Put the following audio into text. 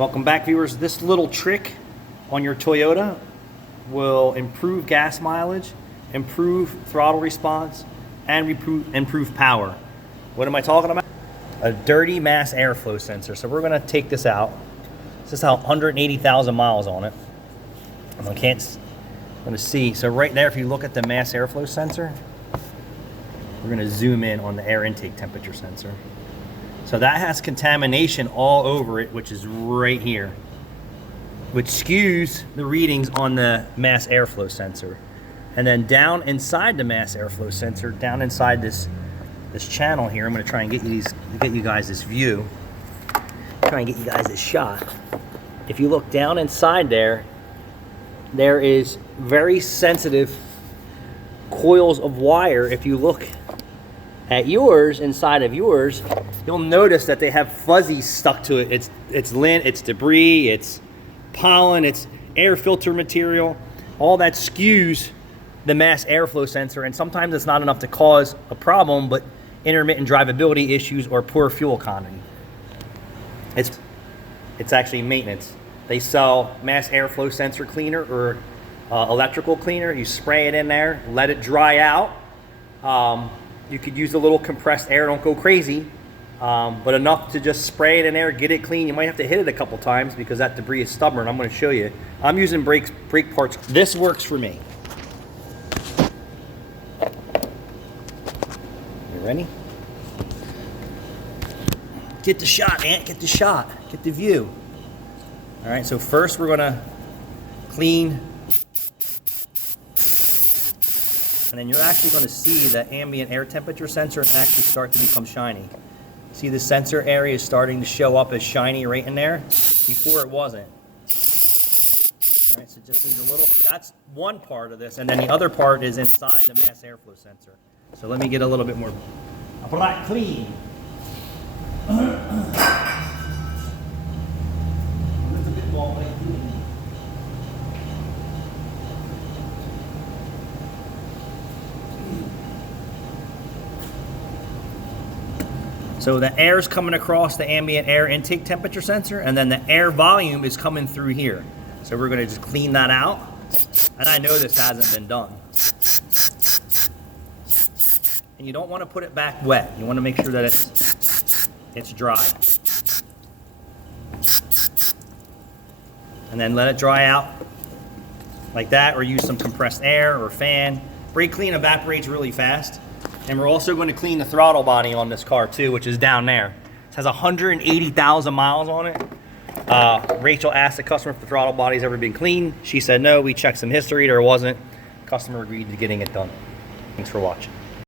Welcome back, viewers. This little trick on your Toyota will improve gas mileage, improve throttle response, and improve power. What am I talking about? A dirty mass airflow sensor. So we're going to take this out. This has 180,000 miles on it. I can't going to see. So right there, if you look at the mass airflow sensor, we're going to zoom in on the air intake temperature sensor. So that has contamination all over it, which is right here, which skews the readings on the mass airflow sensor. And then down inside the mass airflow sensor, down inside this channel here, I'm going to try and get you guys this view. Try and get you guys this shot. If you look down inside there, there is very sensitive coils of wire. If you look at yours, inside of yours, you'll notice that they have fuzzies stuck to it. It's lint, it's debris, it's pollen, it's air filter material. All that skews the mass airflow sensor, and sometimes it's not enough to cause a problem, but intermittent drivability issues or poor fuel economy. It's actually maintenance. They sell mass airflow sensor cleaner or electrical cleaner. You spray it in there, let it dry out. You could use a little compressed air, don't go crazy, but enough to just spray it in there, get it clean. You might have to hit it a couple times because that debris is stubborn. I'm going to show you. I'm using brake parts. This works for me. You ready? Get the shot, Ant. Get the shot. Get the view. All right, so first we're going to clean. And then you're actually going to see the ambient air temperature sensor actually start to become shiny. See, the sensor area is starting to show up as shiny right in there. Before it wasn't. All right, so just needs a little, that's one part of this. And then the other part is inside the mass airflow sensor. So let me get a little bit more black clean. A little bit more black clean. So the air is coming across the ambient air intake temperature sensor, and then the air volume is coming through here. So we're going to just clean that out. And I know this hasn't been done. And you don't want to put it back wet. You want to make sure that it's dry. And then let it dry out like that, or use some compressed air or fan. Brake clean evaporates really fast. And we're also going to clean the throttle body on this car too, which is down there. It has 180,000 miles on it. Rachel asked the customer if the throttle body's ever been cleaned. She said no. We checked some history. There wasn't. Customer agreed to getting it done. Thanks for watching.